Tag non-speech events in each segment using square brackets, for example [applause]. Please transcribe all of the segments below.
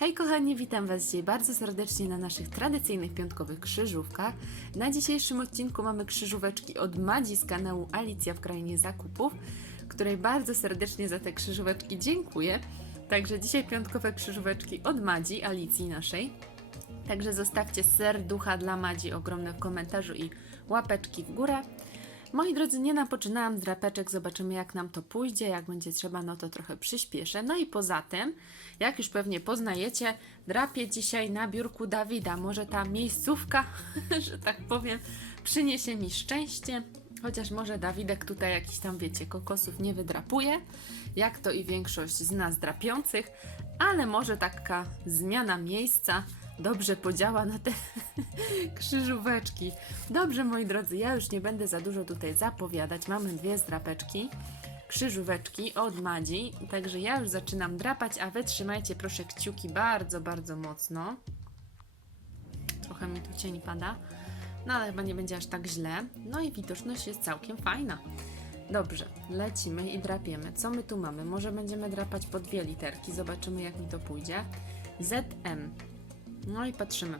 Hej kochani, witam Was dzisiaj bardzo serdecznie na naszych tradycyjnych piątkowych krzyżówkach. Na dzisiejszym odcinku mamy krzyżóweczki od Madzi z kanału Alicja w Krainie Zakupów, której bardzo serdecznie za te krzyżóweczki dziękuję. Także dzisiaj piątkowe krzyżóweczki od Madzi, Alicji naszej. Także zostawcie serducha dla Madzi ogromne w komentarzu i łapeczki w górę. Moi drodzy, nie napoczynałam drapeczek, zobaczymy jak nam to pójdzie, jak będzie trzeba, no to trochę przyspieszę. No i poza tym, jak już pewnie poznajecie, drapię dzisiaj na biurku Dawida. Może ta miejscówka, [laughs] że tak powiem, przyniesie mi szczęście. Chociaż może Dawidek tutaj jakiś tam, wiecie, kokosów nie wydrapuje, jak to i większość z nas drapiących, ale może taka zmiana miejsca dobrze podziała na te [laughs] krzyżóweczki. Dobrze, moi drodzy, ja już nie będę za dużo tutaj zapowiadać. Mamy dwie zdrapeczki, krzyżóweczki od Madzi, także ja już zaczynam drapać, a wy trzymajcie proszę kciuki bardzo, bardzo mocno. Trochę mi tu cień pada, no ale chyba nie będzie aż tak źle. No i widoczność jest całkiem fajna. Dobrze, lecimy i drapiemy. Co my tu mamy? Może będziemy drapać po dwie literki, zobaczymy jak mi to pójdzie. ZM. No i patrzymy.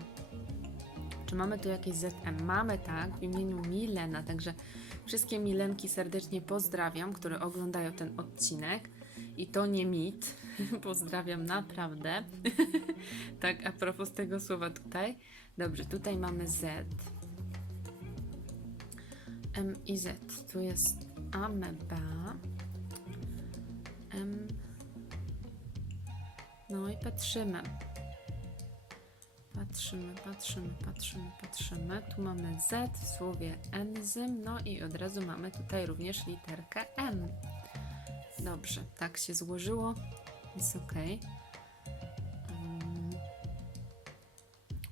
Czy mamy tu jakieś ZM? Mamy tak, w imieniu Milena, także wszystkie Milenki serdecznie pozdrawiam, które oglądają ten odcinek. I to nie mit. [laughs] Pozdrawiam naprawdę. [laughs] tak, a propos tego słowa tutaj. Dobrze, tutaj mamy Z. M i Z. Tu jest ameba. M. No i patrzymy. Patrzymy, patrzymy, patrzymy, patrzymy. Tu mamy Z w słowie enzym, no i od razu mamy tutaj również literkę M. Dobrze, tak się złożyło. Jest ok. Mm.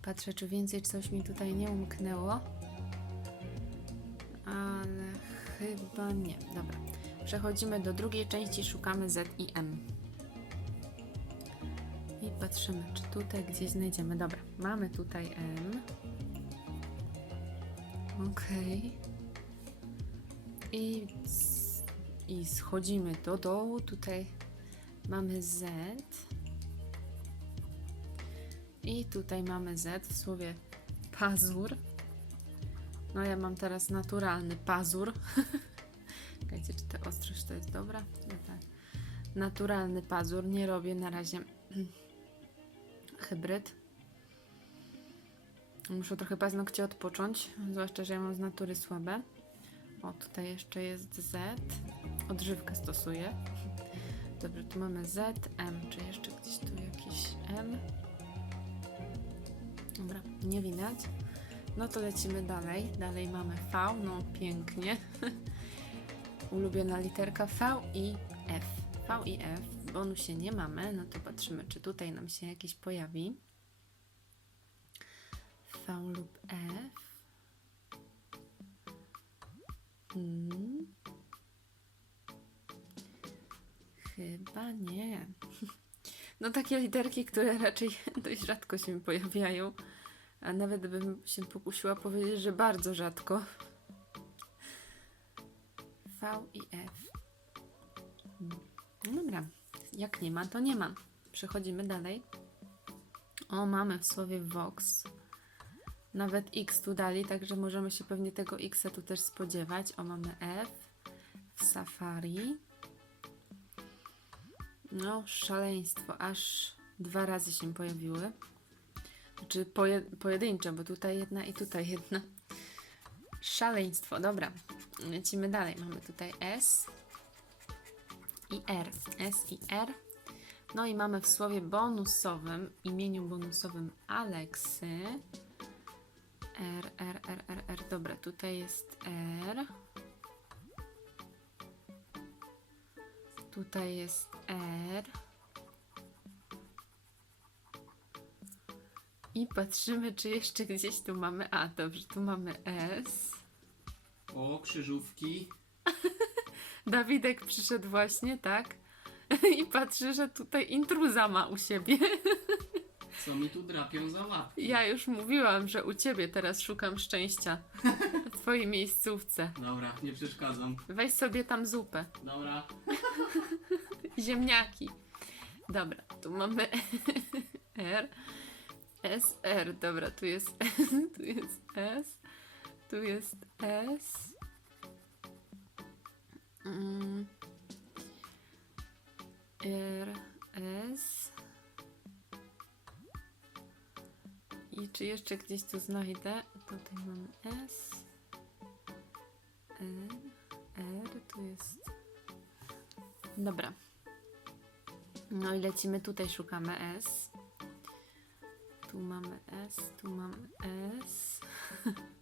Patrzę, czy więcej coś mi tutaj nie umknęło. Ale chyba nie. Dobra. Przechodzimy do drugiej części, szukamy Z i M. Patrzymy, czy tutaj gdzieś znajdziemy. Dobra, mamy tutaj M. Ok. I, I schodzimy do dołu. Tutaj mamy Z. I tutaj mamy Z w słowie pazur. No ja mam teraz naturalny pazur. [laughs] Czekajcie, czy ta ostrość to jest dobra? Tak. Naturalny pazur. Nie robię na razie [clears throat] hybryd. Muszę trochę paznokcie odpocząć, zwłaszcza, że ja mam z natury słabe. O, tutaj jeszcze jest Z. Odżywkę stosuję. [laughs] Dobrze, tu mamy Z, M. Czy jeszcze gdzieś tu jakiś M? Dobra, nie widać. No to lecimy dalej. Dalej mamy V, no pięknie. [laughs] Ulubiona literka V i F. V i F. Bonusie nie mamy, no to patrzymy, czy tutaj nam się jakiś pojawi. V lub F. Hmm. Chyba nie. [laughs] No takie literki, które raczej [laughs] dość rzadko się pojawiają. A nawet bym się pokusiła powiedzieć, że bardzo rzadko. V i F. No dobra, jak nie ma, to nie ma. Przechodzimy dalej. O, mamy w słowie Vox. Nawet X tu dali, także możemy się pewnie tego X tu też spodziewać. O, mamy F w Safari. No, szaleństwo. Aż dwa razy się pojawiły. Znaczy poje, pojedyncze, bo tutaj jedna i tutaj jedna. Szaleństwo. Dobra, lecimy dalej. Mamy tutaj S i R. S i R. No i mamy w słowie bonusowym, imieniu bonusowym Aleksy. R, R, R, R, R. Dobra, tutaj jest R. Tutaj jest R. I patrzymy, czy jeszcze gdzieś tu mamy. A, dobrze, tu mamy S. O, krzyżówki. Dawidek przyszedł właśnie, tak? [laughs] I patrzy, że tutaj intruza ma u siebie. [laughs] Co mi tu drapią za łapki? Ja już mówiłam, że u ciebie teraz szukam szczęścia. W twojej miejscówce. Dobra, nie przeszkadzam. Weź sobie tam zupę. Dobra. [laughs] Ziemniaki. Dobra, tu mamy R. S, R. Dobra, tu jest tu jest S. Tu jest S. Mm. R, S. I czy jeszcze gdzieś tu znajdę? Tutaj mamy S. R, R, tu jest. Dobra. No i lecimy tutaj, szukamy S. Tu mamy S, tu mamy S. [laughs]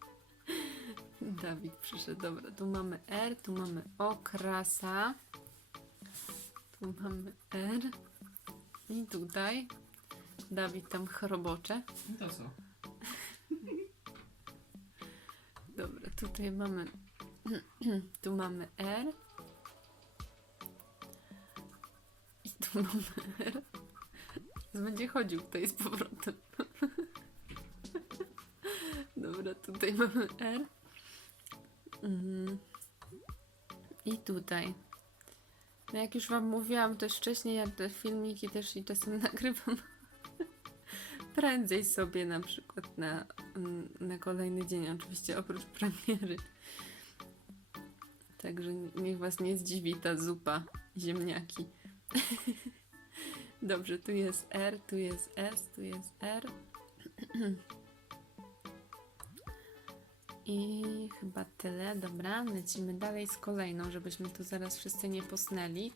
Dawid przyszedł, dobra. Tu mamy R, tu mamy okrasa. Tu mamy R. I tutaj Dawid tam chrobocze. I to co? Dobra, tutaj mamy. [clears throat] Tu mamy R. I tu mamy R. Będzie chodził tutaj z powrotem. [laughs] Dobra, tutaj mamy R. Mhm. I tutaj. No jak już wam mówiłam też wcześniej, ja te filmiki też i czasem [laughs] nagrywam prędzej sobie na przykład na, na kolejny dzień, oczywiście oprócz premiery. Także niech was nie zdziwi ta zupa ziemniaki. [laughs] Dobrze, tu jest R, tu jest S, tu jest R. [clears throat] I chyba tyle. Dobra, lecimy dalej z kolejną, żebyśmy tu zaraz wszyscy nie posnęli.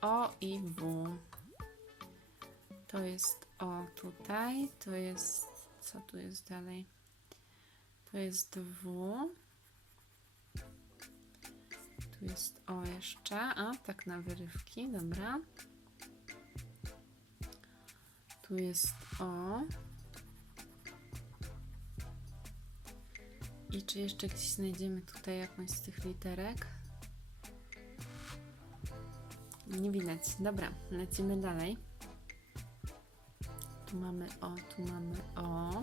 O i W. To jest O tutaj, to jest. Co tu jest dalej? To jest W. Tu jest O jeszcze. A, tak na wyrywki, dobra. Tu jest O. I czy jeszcze gdzieś znajdziemy tutaj jakąś z tych literek? Nie widać. Dobra, lecimy dalej. Tu mamy O, tu mamy O.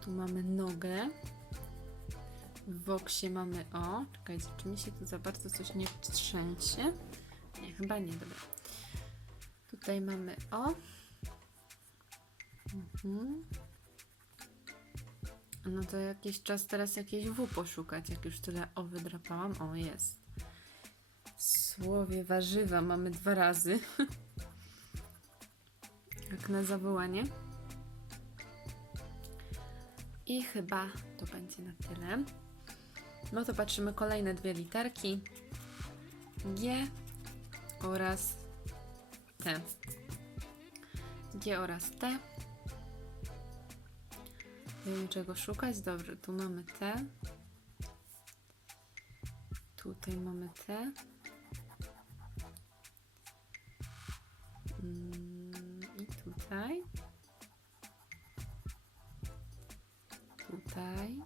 Tu mamy nogę. W boksie mamy O. Czekajcie, czy mi się tu za bardzo coś nie trzęsie? Nie, chyba nie, dobra. Tutaj mamy O. Mhm. No to jakiś czas teraz jakieś W poszukać, jak już tyle O wydrapałam. O, jest. W słowie warzywa mamy dwa razy. [laughs] jak na zawołanie. I chyba to będzie na tyle. No to patrzymy kolejne dwie literki. G oraz T. G oraz T. Nie wiem czego szukać. Dobrze, tu mamy T. Tutaj mamy T. Mm, I tutaj. Tutaj.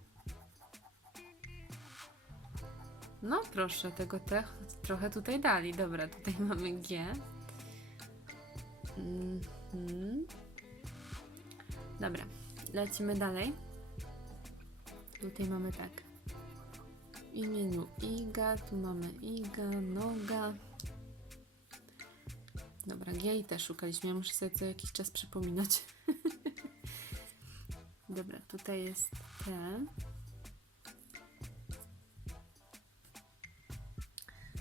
No proszę, tego T trochę tutaj dali. Dobra, tutaj [laughs] mamy G. Mhm. Dobra, lecimy dalej. Tutaj mamy tak. W imieniu Iga, tu mamy Iga, noga. Dobra, G i T szukaliśmy. Ja muszę sobie co jakiś czas przypominać. [laughs] Dobra, tutaj jest T.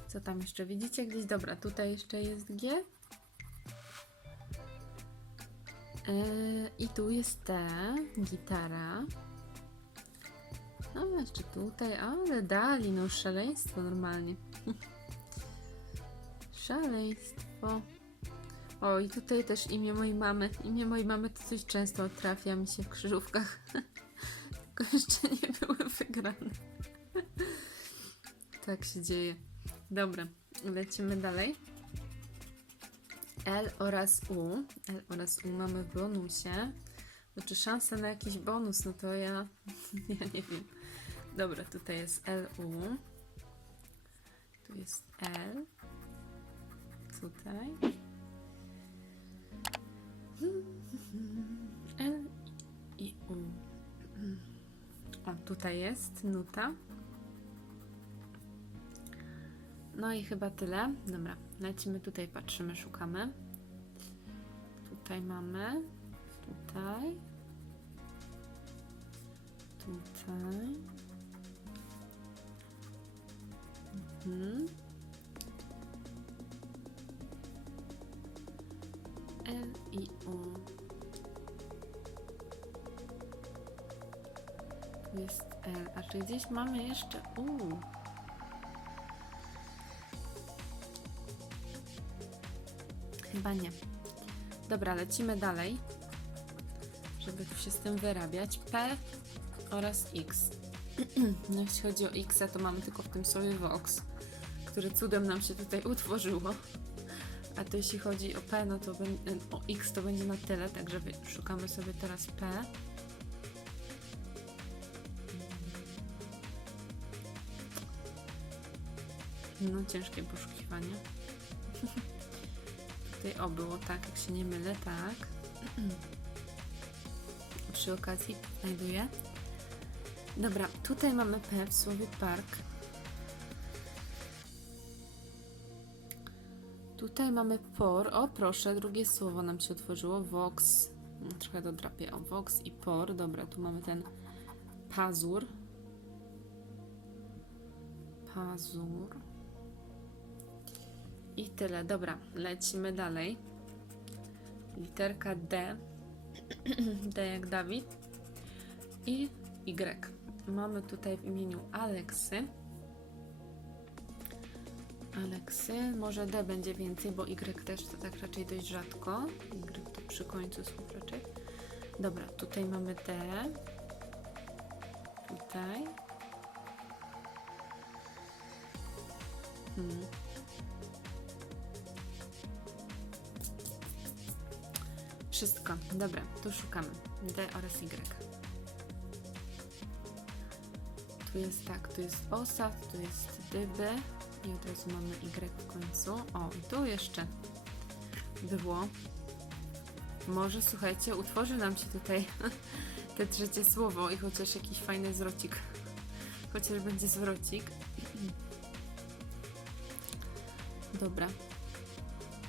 Co tam jeszcze widzicie gdzieś? Dobra, tutaj jeszcze jest G. Yy, I tu jest T, gitara. No, jeszcze tutaj, ale dali, no szaleństwo normalnie. [laughs] szaleństwo. O, i tutaj też imię mojej mamy. Imię mojej mamy to coś często trafia mi się w krzyżówkach. [laughs] Tylko jeszcze nie były wygrane. [laughs] tak się dzieje. Dobra, lecimy dalej. L oraz U. L oraz U mamy w bonusie. No, czy szansa na jakiś bonus? No to ja, ja nie wiem. Dobra, tutaj jest LU. Tu jest L. Tutaj. L i U. O, tutaj jest nuta. No i chyba tyle. Dobra, lecimy tutaj, patrzymy, szukamy. tutaj mamy. Tutaj. Tutaj. Mhm. L i U. Tu jest L, a czy gdzieś mamy jeszcze U? Chyba nie. Dobra, lecimy dalej, żeby się z tym wyrabiać. P oraz X. No, jeśli chodzi o X, to mamy tylko w tym słowie Vox, które cudem nam się tutaj utworzyło. A to jeśli chodzi o P, no to o X to będzie na tyle, także szukamy sobie teraz P. No, ciężkie poszukiwanie. [laughs] Tutaj o było tak, jak się nie mylę, tak. [clears throat] Przy okazji znajduję. Dobra, tutaj mamy P w słowie park. Tutaj mamy por. O, proszę, drugie słowo nam się otworzyło. Vox. No, Trochę dodrapię. O, Vox i por. Dobra, tu mamy ten pazur. Pazur. I tyle. Dobra, lecimy dalej. Literka D. [clears throat] D jak Dawid. I Y. Mamy tutaj w imieniu Aleksy. Aleksy. Może D będzie więcej, bo Y też to tak raczej dość rzadko. Y to przy końcu słów raczej. Dobra, tutaj mamy D. Tutaj. Hmm. Wszystko. Dobra, tu szukamy. D oraz Y. Tu jest tak, tu jest osad, tu jest dyby i od razu mamy Y w końcu. O, i tu jeszcze było. Może słuchajcie, utworzy nam się tutaj [laughs] te trzecie słowo i chociaż jakiś fajny zwrocik. Chociaż będzie zwrocik. [clears throat] Dobra.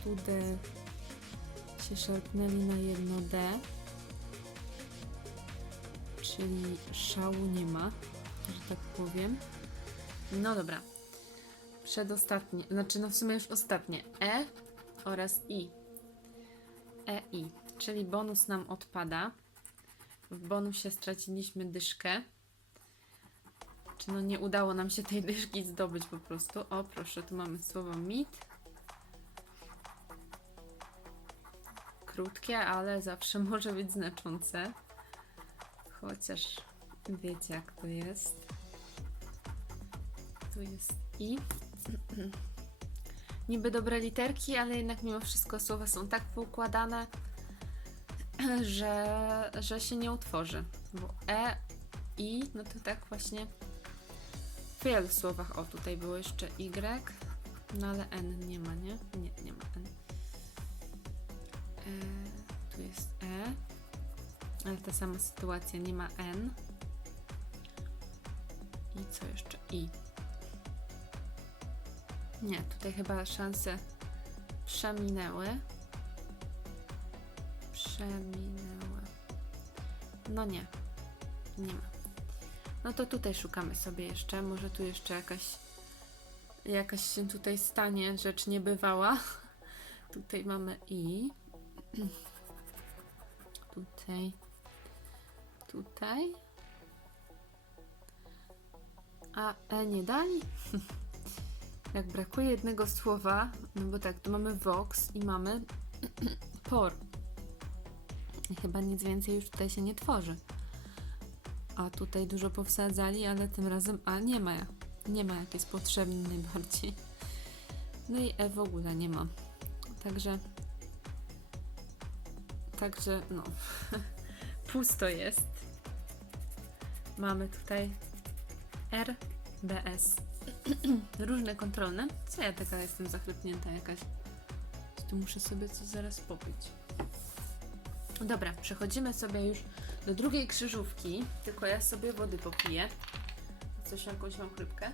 Tu D się szarpnęli na jedno D. Czyli szału nie ma, tak powiem. No dobra. Przedostatnie, znaczy no w sumie już ostatnie. E oraz I. E, I. Czyli bonus nam odpada. W bonusie straciliśmy dyszkę. Czy no nie udało nam się tej dyszki zdobyć po prostu. O, proszę, tu mamy słowo mit. Krótkie, ale zawsze [laughs] może być znaczące. Chociaż wiecie jak to jest. Tu jest i. [clears throat] Niby dobre literki, ale jednak mimo wszystko słowa są tak poukładane, [clears throat] że, że się nie utworzy. Bo E, I, no to tak właśnie w wielu słowach. O, tutaj było jeszcze Y, no ale N nie ma, nie? Nie, nie ma N. E, tu jest E, ale ta sama sytuacja, nie ma N. Co jeszcze? I. Nie, tutaj chyba szanse przeminęły. Przeminęły. No nie, nie ma. No to tutaj szukamy sobie jeszcze. Może tu jeszcze jakaś jakaś się tutaj stanie rzecz niebywała. [laughs] Tutaj mamy i. [clears throat] Tutaj. Tutaj. A E nie dali? [laughs] Jak brakuje jednego słowa, no bo tak, tu mamy vox i mamy [clears throat] por. I chyba nic więcej już tutaj się nie tworzy. A tutaj dużo powsadzali, ale tym razem A nie ma. Nie ma, jak jest potrzebny najbardziej. No i E w ogóle nie ma. Także. Także, no. [laughs] Pusto jest. Mamy tutaj R, BS. [clears throat] Różne kontrolne. Co ja taka jestem zachrypnięta jakaś? Tu muszę sobie coś zaraz popić. Dobra, przechodzimy sobie już do drugiej krzyżówki. Tylko ja sobie wody popiję. Coś jakąś mam chrypkę.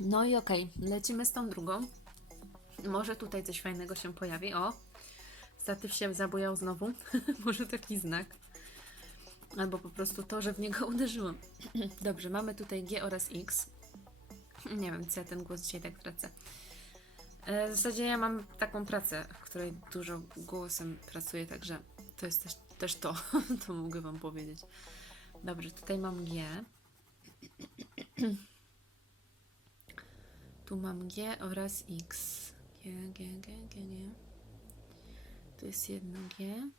No i okej, lecimy z tą drugą. Może tutaj coś fajnego się pojawi. O, statyw się zabujał znowu. [laughs] Może taki znak. Albo po prostu to, że w niego [laughs] uderzyłam. Dobrze, mamy tutaj G oraz X. Nie wiem, co ja ten głos dzisiaj tak tracę. E, W zasadzie ja mam taką pracę, w której dużo głosem pracuję, także to jest też, też to, [laughs] to mogę Wam powiedzieć. Dobrze, tutaj mam G. Tu mam G oraz X. G, G, G, G, G. Tu jest jedno G.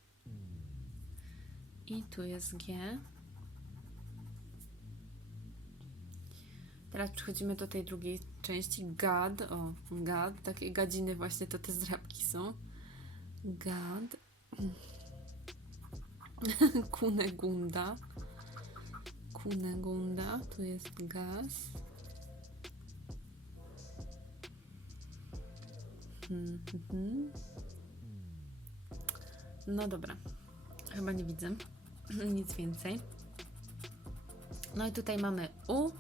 I tu jest G. Teraz przechodzimy do tej drugiej części. Gad. O, gad. Takie gadziny właśnie to te zdrabki są. Gad. [laughs] Kunegunda. Kunegunda. Tu jest gaz. Mhm, mhm. No dobra. Chyba nie widzę [laughs] nic więcej. No i tutaj mamy U,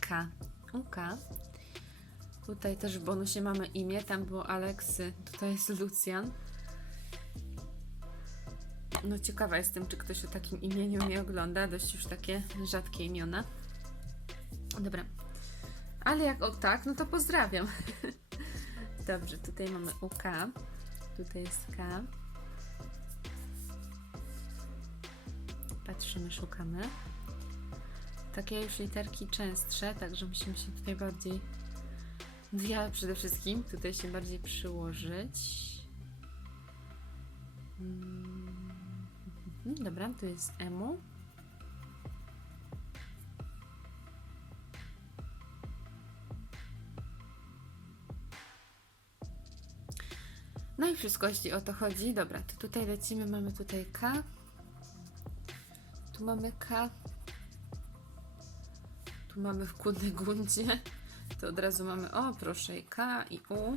K. U, K. Tutaj też w bonusie mamy imię. Tam było Aleksy. Tutaj jest Lucjan. No ciekawa jestem, czy ktoś o takim imieniu nie ogląda. Dość już takie rzadkie imiona. Dobra. Ale jak o tak, no to pozdrawiam. [laughs] Dobrze, tutaj mamy UK. Tutaj jest K. Patrzymy, szukamy. Takie już literki częstsze, także musimy się tutaj bardziej. Ja przede wszystkim tutaj się bardziej przyłożyć. Mm, mhm, Dobra, tu jest emu. No i wszystko, jeśli o to chodzi. Dobra, to tutaj lecimy, mamy tutaj K. Tu mamy K. Tu mamy w Kunegundzie. To od razu mamy, o proszę, i K i U.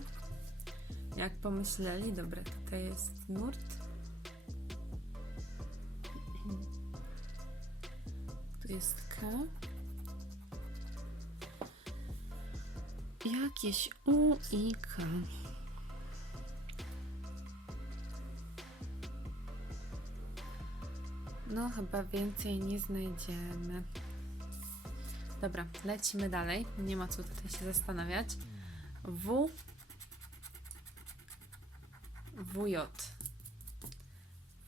Jak pomyśleli, dobra, tutaj jest nurt. Tu jest K. Jakieś U i K. No, chyba więcej nie znajdziemy. Dobra, lecimy dalej. Nie ma co tutaj się zastanawiać. W. WJ.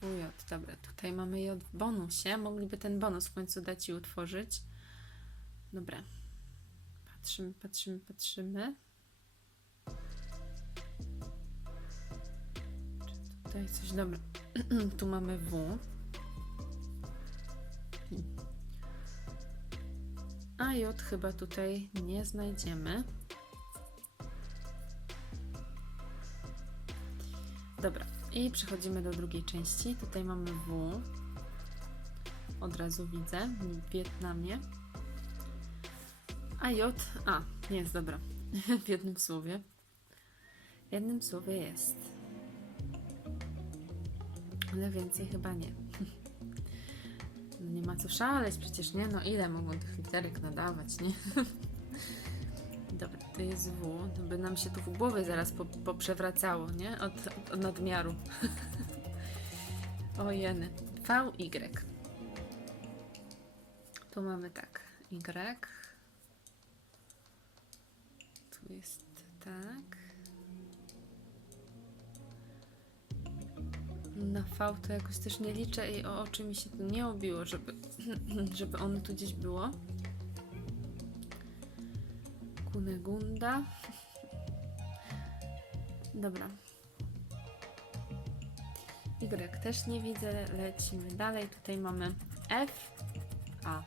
WJ, dobra, tutaj mamy J w bonusie. Mogliby ten bonus w końcu dać i utworzyć. Dobra. Patrzymy, patrzymy, patrzymy. Czy tutaj coś, dobra. [clears throat] tu mamy W. A J chyba tutaj nie znajdziemy. Dobra, i przechodzimy do drugiej części. Tutaj mamy W. Od razu widzę w Wietnamie. A J, a, nie jest dobra. [laughs] w jednym słowie. W jednym słowie jest. Ale więcej chyba nie. No nie ma co szaleć, przecież nie, no ile mogą tych literek nadawać, nie? [laughs] Dobra, to jest W, to by nam się tu w głowie zaraz po, poprzewracało, nie? Od, od nadmiaru. [laughs] o jeny. V, Y. Tu mamy tak, Y. Tu jest tak. Na V to jakoś też nie liczę i o oczy mi się tu nie obiło, żeby, [clears throat] żeby ono tu gdzieś było. Kunegunda. Dobra. Y też nie widzę, lecimy dalej. Tutaj mamy F, A.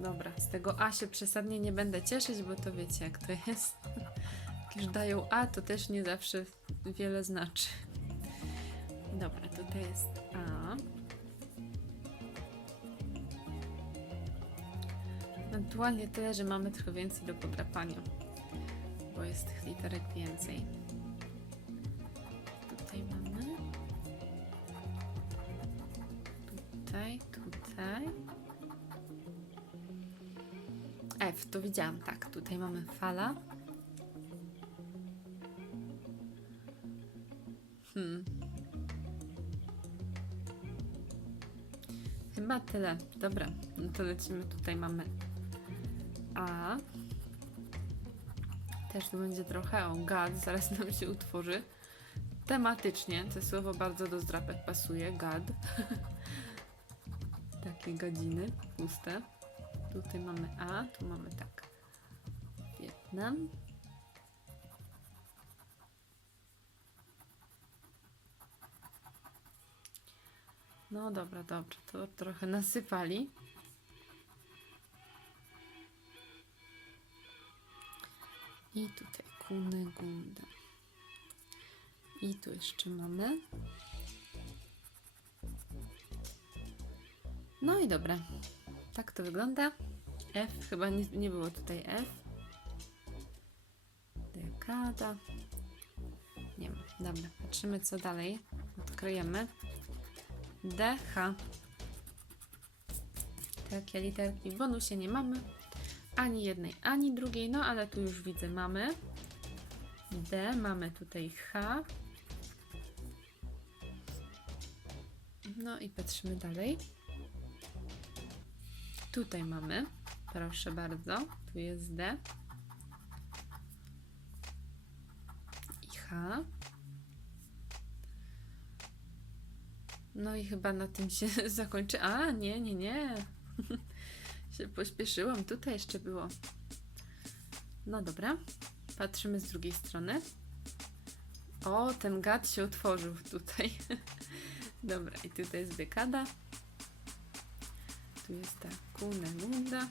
Dobra, z tego A się przesadnie nie będę cieszyć, bo to wiecie jak to jest. Jak już dają A, to też nie zawsze wiele znaczy. Jest A. Ewentualnie tyle, że mamy trochę więcej do podrapania, bo jest tych literek więcej. Tutaj mamy. Tutaj, tutaj. F, to widziałam, tak. Tutaj mamy fala. Tyle. Dobra, no to lecimy. Tutaj mamy A. Też tu będzie trochę o gad, [laughs] zaraz nam się utworzy. Tematycznie, to słowo bardzo do zdrapek pasuje, gad. [laughs] Takie gadziny puste. Tutaj mamy A, tu mamy tak. Wietnam. No dobra, dobrze, to trochę nasypali. I tutaj Kunegunda. I tu jeszcze mamy. No i dobra. Tak to wygląda. F, chyba nie, nie było tutaj F. Dekada. Nie ma. Dobra, patrzymy co dalej. Odkryjemy. D, H. Takie literki w bonusie nie mamy. Ani jednej, ani drugiej. No ale tu już widzę mamy. D, mamy tutaj H. No i patrzymy dalej. Tutaj mamy, proszę bardzo, tu jest D i H. No i chyba na tym się [laughs] zakończy. A, nie, nie, nie. [laughs] się pośpieszyłam. Tutaj jeszcze było. No dobra. Patrzymy z drugiej strony. O, ten gad się otworzył tutaj. [laughs] dobra, i tutaj jest dekada. Tu jest ta Kunegunda.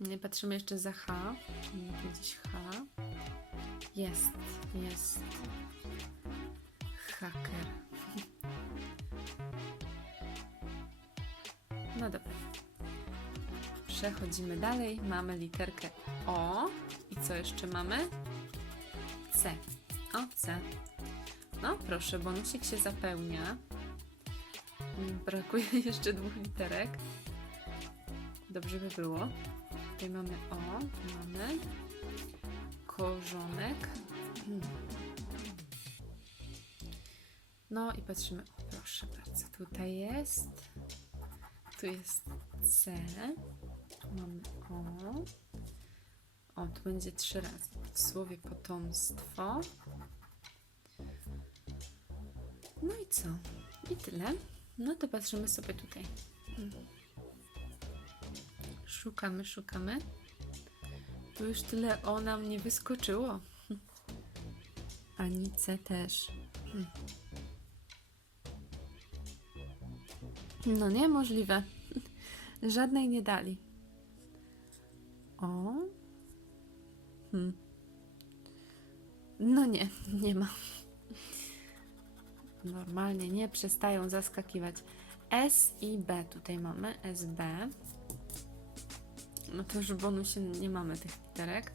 Nie patrzymy jeszcze za H. Gdzieś H. Jest, jest. Haker. No dobra. Przechodzimy dalej. Mamy literkę O. I co jeszcze mamy? C. O, C. No proszę, bonusik się zapełnia. Mm, Brakuje [laughs] jeszcze dwóch literek. Dobrze by było. Tutaj mamy O, mamy korzonek. Mm. No i patrzymy. Proszę bardzo, tutaj jest. Tu jest C. Mamy O. O, tu będzie trzy razy. W słowie potomstwo. No i co? I tyle. No to patrzymy sobie tutaj. Mm. Szukamy, szukamy. Tu już tyle o nam nie wyskoczyło. [laughs] Ani C też. No niemożliwe. Żadnej nie dali. O. Hmm. No nie, nie ma. Normalnie nie przestają zaskakiwać. S i B tutaj mamy. SB. No to już w bonusie nie mamy tych literek.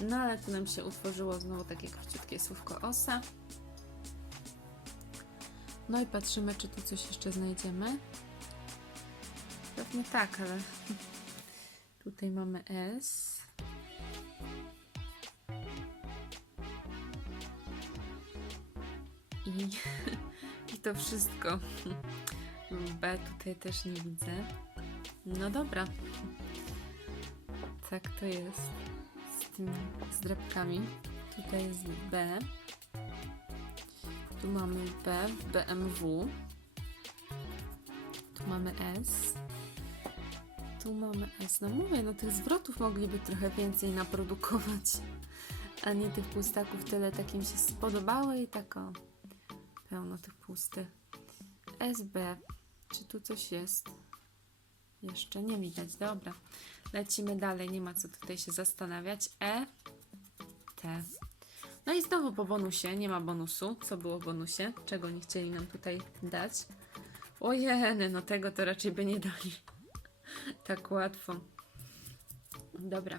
No ale tu nam się utworzyło znowu takie króciutkie słówko osa. No i patrzymy, czy tu coś jeszcze znajdziemy. Pewnie tak, ale tutaj mamy S. I, [laughs] I to wszystko. B tutaj też nie widzę. No dobra. Tak to jest z tymi zdrabkami. Tutaj jest B. Tu mamy B w BMW. Tu mamy S. Tu mamy S. No mówię, no tych zwrotów mogliby trochę więcej naprodukować. A nie tych pustaków tyle takim się spodobały i tak o. Pełno tych pustych. SB. Czy tu coś jest? Jeszcze nie widać. Dobra. Lecimy dalej. Nie ma co tutaj się zastanawiać. E. T. No i znowu po bonusie. Nie ma bonusu. Co było w bonusie? Czego nie chcieli nam tutaj dać? Ojeny, no tego to raczej by nie dali. Tak łatwo. Dobra.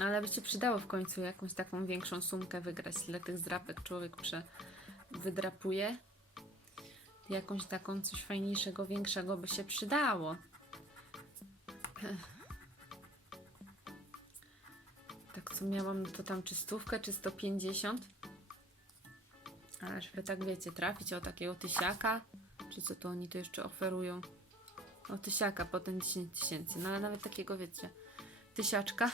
Ale by się przydało w końcu jakąś taką większą sumkę wygrać. Ile tych zdrapek człowiek prze wydrapuje. Jakąś taką coś fajniejszego, większego by się przydało. Tak co miałam, to tam czy stówkę, czy 150. Ale żeby tak wiecie, trafić o takiego tysiaka, czy co to oni tu jeszcze oferują? O tysiaka, potem 10 tysięcy. No ale nawet takiego wiecie, tysiaczka,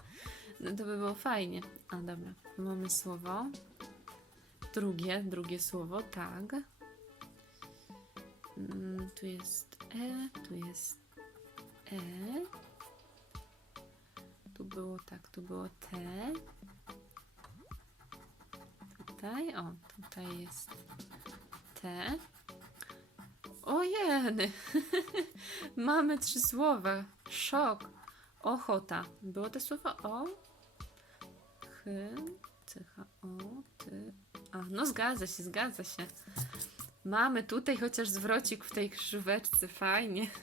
[laughs] no to by było fajnie. A dobra, mamy słowo. Drugie, drugie słowo, tak. Mm, tu jest E, tu jest E. Tu było tak, tu było T. Tutaj, o, tutaj jest T. O jeny! [laughs] Mamy trzy słowa. Szok. Ochota. Było to słowo o? Ch, c, h, o, ty. A, no zgadza się, zgadza się. Mamy tutaj chociaż zwrocik w tej krzyżóweczce, fajnie. [laughs]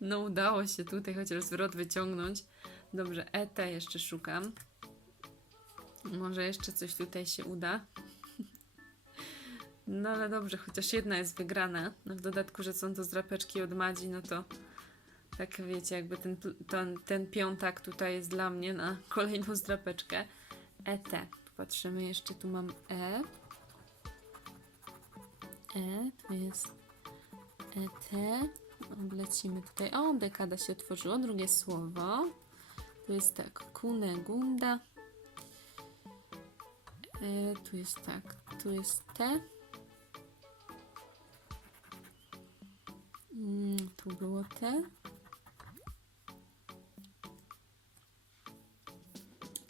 No udało się tutaj chociaż zwrot wyciągnąć. Dobrze, ET jeszcze szukam. Może jeszcze coś tutaj się uda. No ale dobrze, chociaż jedna jest wygrana. No w dodatku, że są to zdrapeczki od Madzi, no to tak wiecie, jakby ten, ten, ten piątak tutaj jest dla mnie na [laughs] kolejną zdrapeczkę. ET. Patrzymy jeszcze, tu mam E. E, to jest ET. Oblecimy tutaj. O, dekada się otworzyło. Drugie słowo. Tu jest tak. Kunegunda. E, tu jest tak. Tu jest T. tu było T.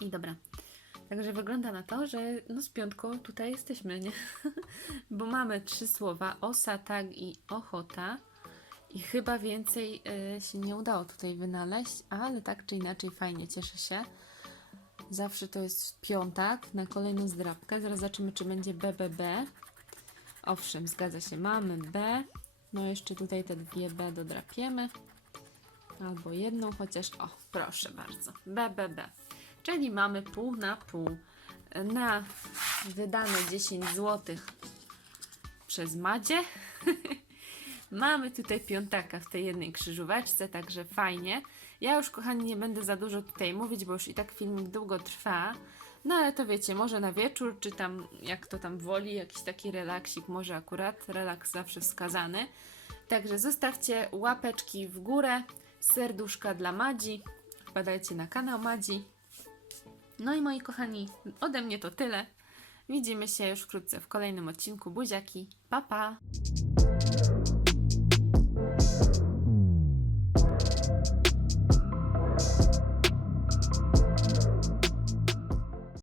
I dobra. Także wygląda na to, że no z piątką tutaj jesteśmy, nie? [laughs] Bo mamy trzy słowa, osa, tag i ochota. I chyba więcej y, się nie udało tutaj wynaleźć, ale tak czy inaczej fajnie, cieszę się. Zawsze to jest piątak na kolejną zdrabkę. Zaraz zobaczymy, czy będzie BBB. Owszem, zgadza się, mamy B. No jeszcze tutaj te dwie B dodrapiemy. Albo jedną, chociaż, o, proszę bardzo, BBB. Czyli mamy pół na pół na wydane 10 zł przez Madzie. [laughs] mamy tutaj piątaka w tej jednej krzyżóweczce, także fajnie. Ja już, kochani, nie będę za dużo tutaj mówić, bo już i tak filmik długo trwa. No ale to wiecie, może na wieczór, czy tam jak to tam woli, jakiś taki relaksik, może akurat, relaks zawsze wskazany. Także zostawcie łapeczki w górę, serduszka dla Madzi, wpadajcie na kanał Madzi. No i moi kochani, ode mnie to tyle. Widzimy się już wkrótce w kolejnym odcinku. Buziaki, pa pa!